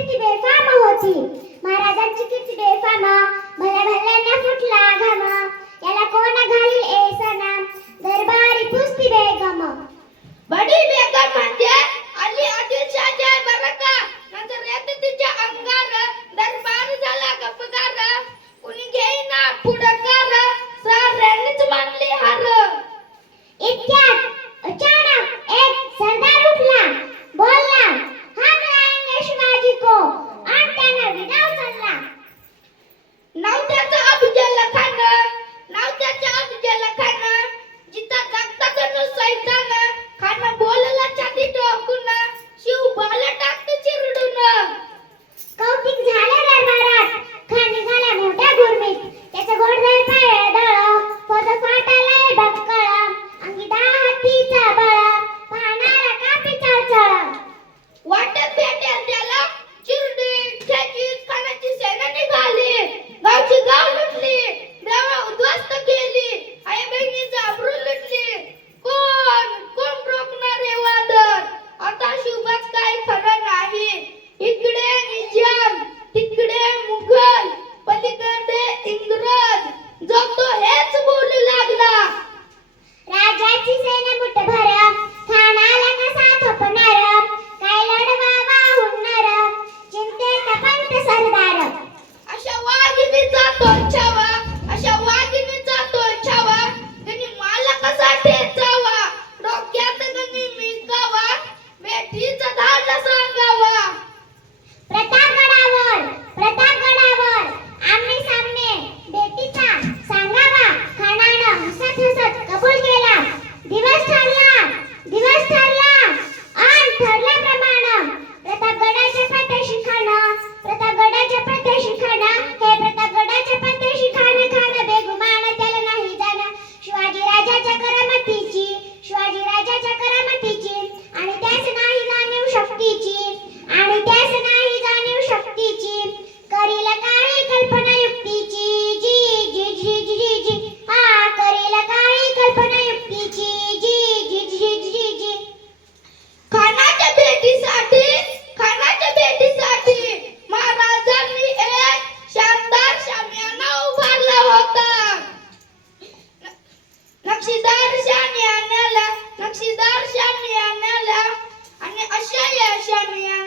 किती बेफाम होती. महाराजांची किती बेफाम. भल्या भल्ल्यांना फुटला घाम. याला कोण घालील? ए सनाम. tierra.